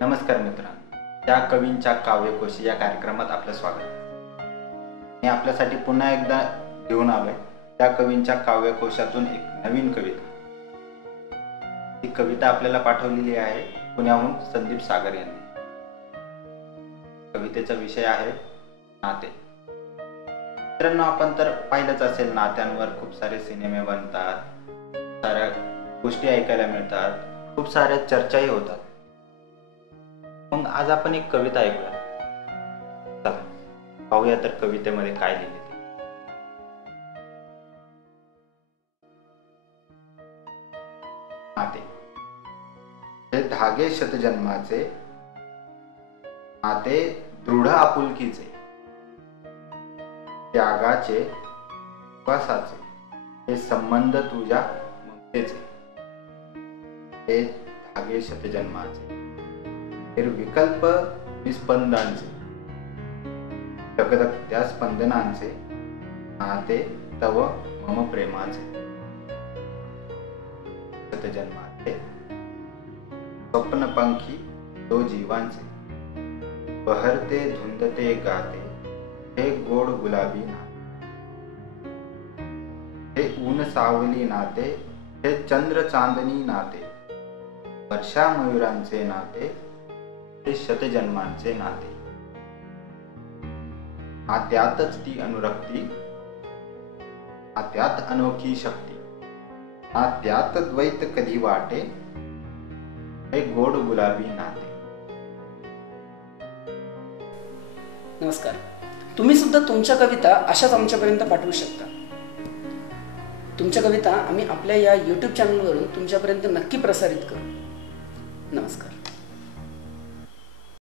नमस्कार मित्रांनो, त्या कवींच्या काव्यकोशी या कार्यक्रमात आपलं स्वागत. मी आपल्यासाठी पुन्हा एकदा घेऊन आलोय त्या कवींच्या काव्यकोशातून एक नवीन कविता. ही कविता आपल्याला पाठवलेली आहे पुण्याहून संदीप सागर यांनी. कवितेचा विषय आहे नाते. मित्रांनो, आपण तर पाहिलंच असेल, नात्यांवर खूप सारे सिनेमे बनतात, साऱ्या गोष्टी ऐकायला मिळतात, खूप साऱ्या चर्चाही होतात. मग आज आपण एक कविता ऐकूया. चला पाहूया तर कवितेमध्ये काय लिहिले ते. नाते हे धागे शतजन्माचे, नाते दृढ आपुलकीचे, त्यागाचे, विश्वासाचे, हे संबंध तुझ्या ममतेचे. हे धागे शतजन्माचे, विकल्प विस्पंदांचे, धगधगत्या स्पंदनांचे, नाते तव मम प्रेमाचे. शतजन्माचे स्वप्नपंखी तो जीवांचे, बहरते धुंदते गाते, हे गोड गुलाबी नाते. हे ऊन सावली नाते, हे चंद्र चांदणी नाते, वर्षा मयुरांचे नाते, हे शतजन्मांचे नाते. नात्यातच ती अनुरक्ती, नात्यात अनोखी शक्ती, नात्यात द्वैत कधी वाटे, हे गोड गुलाबी नाते. नमस्कार. तुम्ही सुद्धा तुमच्या कविता अशाच आमच्यापर्यंत पाठवू शकता. तुमच्या कविता आम्ही आपल्या या YouTube चॅनलवरून तुमच्यापर्यंत नक्की प्रसारित करू. नमस्कार.